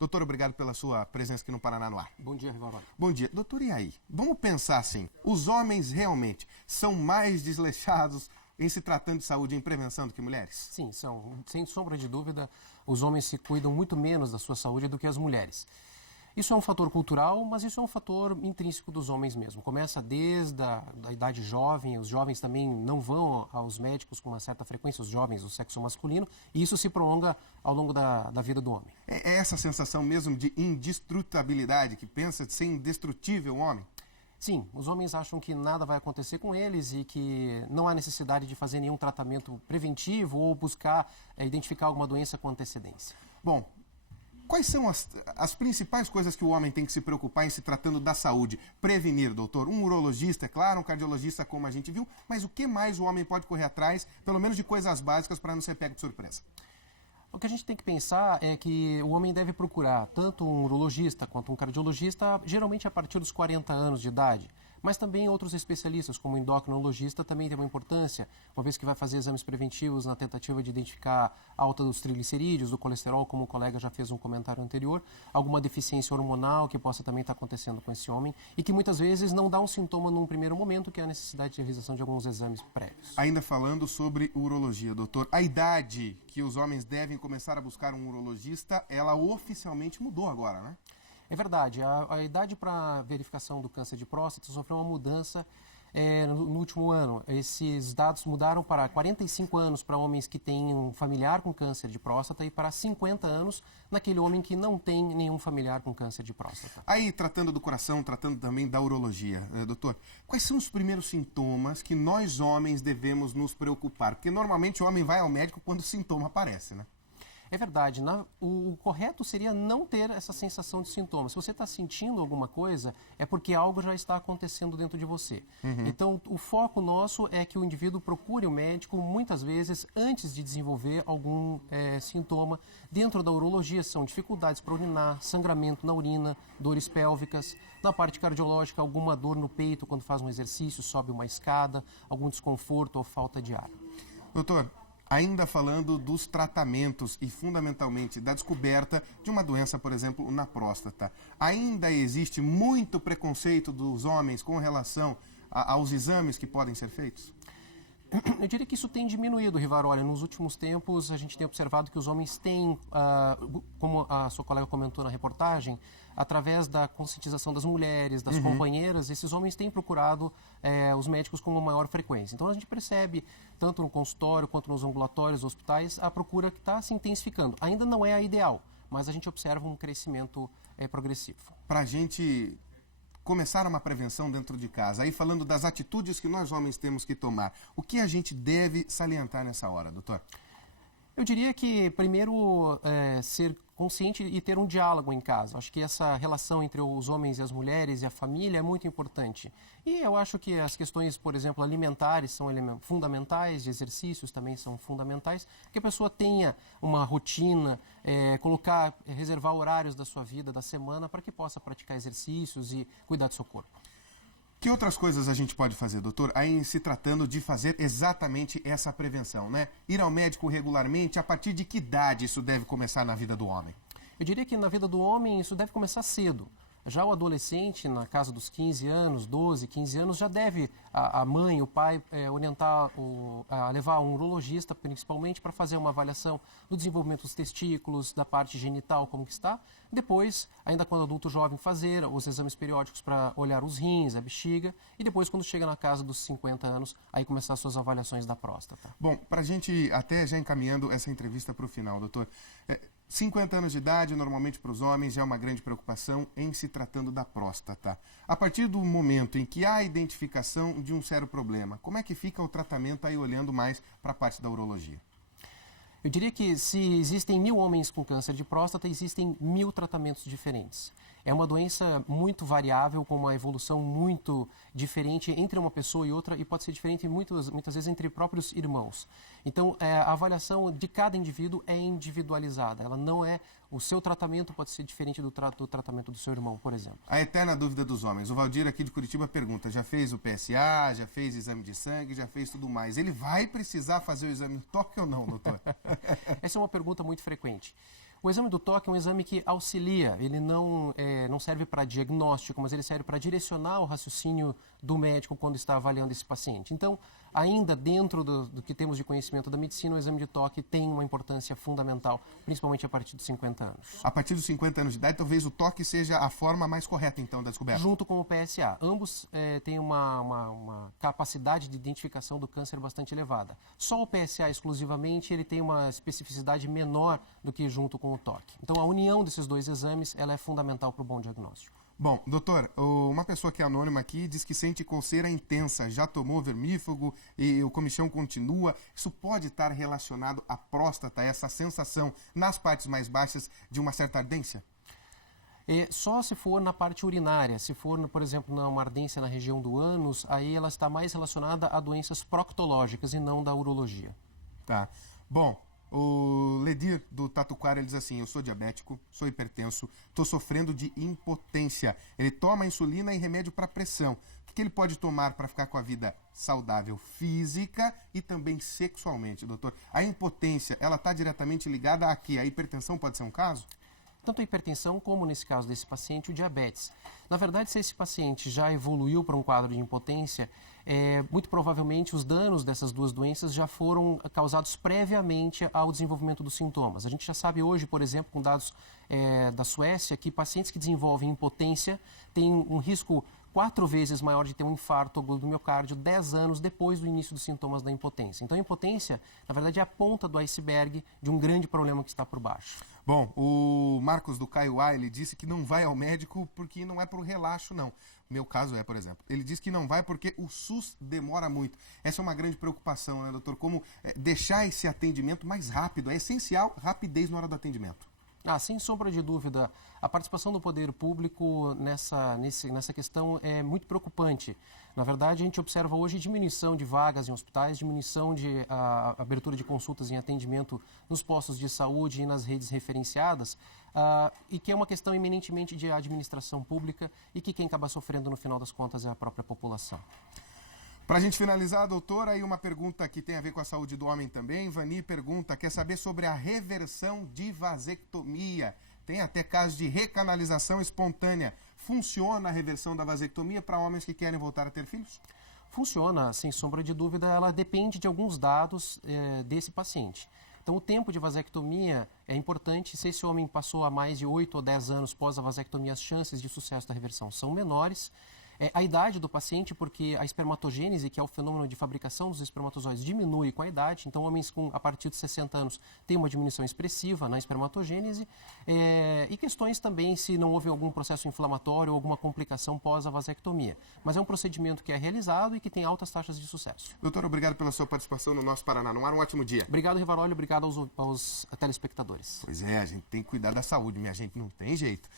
Doutor, obrigado pela sua presença aqui no Paraná no Ar. Bom dia, Rivaldo. Bom dia. Doutor, e aí? Vamos pensar assim, os homens realmente são mais desleixados em se tratando de saúde e em prevenção do que mulheres? Sim, são. Sem sombra de dúvida, os homens se cuidam muito menos da sua saúde do que as mulheres. Isso é um fator cultural, mas isso é um fator intrínseco dos homens mesmo. Começa desde a idade jovem, os jovens também não vão aos médicos com uma certa frequência, os jovens do sexo masculino, e isso se prolonga ao longo da vida do homem. É essa sensação mesmo de indestrutibilidade, que pensa de ser indestrutível o homem? Sim, os homens acham que nada vai acontecer com eles e que não há necessidade de fazer nenhum tratamento preventivo ou buscar identificar alguma doença com antecedência. Bom, quais são as principais coisas que o homem tem que se preocupar em se tratando da saúde? Prevenir, doutor. Um urologista, é claro, um cardiologista, como a gente viu, mas o que mais o homem pode correr atrás, pelo menos de coisas básicas, para não ser pego de surpresa? O que a gente tem que pensar é que o homem deve procurar tanto um urologista quanto um cardiologista, geralmente a partir dos 40 anos de idade. Mas também outros especialistas, como o endocrinologista, também tem uma importância, uma vez que vai fazer exames preventivos na tentativa de identificar a alta dos triglicerídeos, do colesterol, como o colega já fez um comentário anterior, alguma deficiência hormonal que possa também estar acontecendo com esse homem e que muitas vezes não dá um sintoma num primeiro momento, que é a necessidade de realização de alguns exames prévios. Ainda falando sobre urologia, doutor, a idade que os homens devem começar a buscar um urologista, ela oficialmente mudou agora, né? É verdade, a idade para verificação do câncer de próstata sofreu uma mudança no último ano. Esses dados mudaram para 45 anos para homens que têm um familiar com câncer de próstata e para 50 anos naquele homem que não tem nenhum familiar com câncer de próstata. Aí, tratando do coração, tratando também da urologia, doutor, quais são os primeiros sintomas que nós homens devemos nos preocupar? Porque normalmente o homem vai ao médico quando o sintoma aparece, né? É verdade, o correto seria não ter essa sensação de sintomas. Se você está sentindo alguma coisa, é porque algo já está acontecendo dentro de você. Então, o foco nosso é que o indivíduo procure o médico muitas vezes antes de desenvolver algum sintoma. Dentro da urologia são dificuldades para urinar, sangramento na urina, dores pélvicas. Na parte cardiológica, alguma dor no peito quando faz um exercício, sobe uma escada, algum desconforto ou falta de ar. Doutor, ainda falando dos tratamentos e, fundamentalmente, da descoberta de uma doença, por exemplo, na próstata, ainda existe muito preconceito dos homens com relação aos exames que podem ser feitos? Eu diria que isso tem diminuído, Rivaroli. Nos últimos tempos, a gente tem observado que os homens têm, como a sua colega comentou na reportagem, através da conscientização das mulheres, das companheiras, esses homens têm procurado os médicos com uma maior frequência. Então, a gente percebe, tanto no consultório quanto nos ambulatórios, hospitais, a procura que está se intensificando. Ainda não é a ideal, mas a gente observa um crescimento progressivo. Para a gente começar uma prevenção dentro de casa, aí falando das atitudes que nós homens temos que tomar, o que a gente deve salientar nessa hora, doutor? Eu diria que, primeiro, ser consciente e ter um diálogo em casa. Acho que essa relação entre os homens e as mulheres e a família é muito importante. E eu acho que as questões, por exemplo, alimentares são fundamentais, de exercícios também são fundamentais, que a pessoa tenha uma rotina, reservar horários da sua vida, da semana, para que possa praticar exercícios e cuidar do seu corpo. Que outras coisas a gente pode fazer, doutor, aí se tratando de fazer exatamente essa prevenção, né? Ir ao médico regularmente, a partir de que idade isso deve começar na vida do homem? Eu diria que na vida do homem isso deve começar cedo. Já o adolescente, na casa dos 15 anos, 12, 15 anos, já deve a mãe, o pai, orientar, a levar um urologista, principalmente, para fazer uma avaliação do desenvolvimento dos testículos, da parte genital, como que está. Depois, ainda quando adulto jovem, fazer os exames periódicos para olhar os rins, a bexiga. E depois, quando chega na casa dos 50 anos, aí começar as suas avaliações da próstata. Bom, para a gente até já encaminhando essa entrevista para o final, doutor, 50 anos de idade, normalmente para os homens, já é uma grande preocupação em se tratando da próstata. A partir do momento em que há a identificação de um sério problema, como é que fica o tratamento aí olhando mais para a parte da urologia? Eu diria que se existem 1000 homens com câncer de próstata, existem 1000 tratamentos diferentes. É uma doença muito variável, com uma evolução muito diferente entre uma pessoa e outra, e pode ser diferente muitas vezes entre próprios irmãos. Então, a avaliação de cada indivíduo é individualizada. Ela não é... O seu tratamento pode ser diferente do tratamento do seu irmão, por exemplo. A eterna dúvida dos homens. O Valdir aqui de Curitiba pergunta, já fez o PSA, já fez exame de sangue, já fez tudo mais. Ele vai precisar fazer o exame do toque ou não, doutor? Essa é uma pergunta muito frequente. O exame do toque é um exame que auxilia, ele não serve para diagnóstico, mas ele serve para direcionar o raciocínio do médico quando está avaliando esse paciente. Então, ainda dentro do que temos de conhecimento da medicina, o exame de toque tem uma importância fundamental, principalmente a partir dos 50 anos. A partir dos 50 anos de idade, talvez o toque seja a forma mais correta, então, da descoberta? Junto com o PSA. Ambos têm uma capacidade de identificação do câncer bastante elevada. Só o PSA exclusivamente, ele tem uma especificidade menor do que junto com o toque. Então, a união desses dois exames, ela é fundamental para o bom diagnóstico. Bom, doutor, uma pessoa que é anônima aqui diz que sente coceira intensa, já tomou vermífugo e o comichão continua. Isso pode estar relacionado à próstata, essa sensação nas partes mais baixas de uma certa ardência? Só se for na parte urinária. Se for, por exemplo, uma ardência na região do ânus, aí ela está mais relacionada a doenças proctológicas e não da urologia. Tá. Bom, o Ledir do Tatuquara, ele diz assim: eu sou diabético, sou hipertenso, estou sofrendo de impotência. Ele toma insulina e remédio para pressão. O que ele pode tomar para ficar com a vida saudável física e também sexualmente, doutor? A impotência, ela está diretamente ligada a quê? A hipertensão pode ser um caso? Tanto a hipertensão como, nesse caso desse paciente, o diabetes. Na verdade, se esse paciente já evoluiu para um quadro de impotência, muito provavelmente os danos dessas duas doenças já foram causados previamente ao desenvolvimento dos sintomas. A gente já sabe hoje, por exemplo, com dados da Suécia, que pacientes que desenvolvem impotência têm um risco 4 vezes maior de ter um infarto agudo do miocárdio 10 anos depois do início dos sintomas da impotência. Então, a impotência, na verdade, é a ponta do iceberg de um grande problema que está por baixo. Bom, o Marcos do Caiuá, ele disse que não vai ao médico porque não é por relaxo, não. Meu caso por exemplo. Ele diz que não vai porque o SUS demora muito. Essa é uma grande preocupação, né, doutor? Como deixar esse atendimento mais rápido. É essencial rapidez na hora do atendimento. Sem sombra de dúvida, a participação do poder público nessa questão é muito preocupante. Na verdade, a gente observa hoje diminuição de vagas em hospitais, diminuição de abertura de consultas em atendimento nos postos de saúde e nas redes referenciadas, e que é uma questão eminentemente de administração pública e que quem acaba sofrendo, no final das contas, é a própria população. Para a gente finalizar, doutora, aí uma pergunta que tem a ver com a saúde do homem também. Vani pergunta, quer saber sobre a reversão de vasectomia. Tem até casos de recanalização espontânea. Funciona a reversão da vasectomia para homens que querem voltar a ter filhos? Funciona, sem sombra de dúvida. Ela depende de alguns dados desse paciente. Então, o tempo de vasectomia é importante. Se esse homem passou há mais de 8 ou 10 anos pós a vasectomia, as chances de sucesso da reversão são menores. A idade do paciente, porque a espermatogênese, que é o fenômeno de fabricação dos espermatozoides, diminui com a idade. Então, homens a partir de 60 anos têm uma diminuição expressiva na espermatogênese. E questões também se não houve algum processo inflamatório ou alguma complicação pós a vasectomia. Mas é um procedimento que é realizado e que tem altas taxas de sucesso. Doutor, obrigado pela sua participação no nosso Paraná no Ar. Um ótimo dia. Obrigado, Rivaroli. Obrigado aos telespectadores. Pois é, a gente tem que cuidar da saúde, minha gente. Não tem jeito.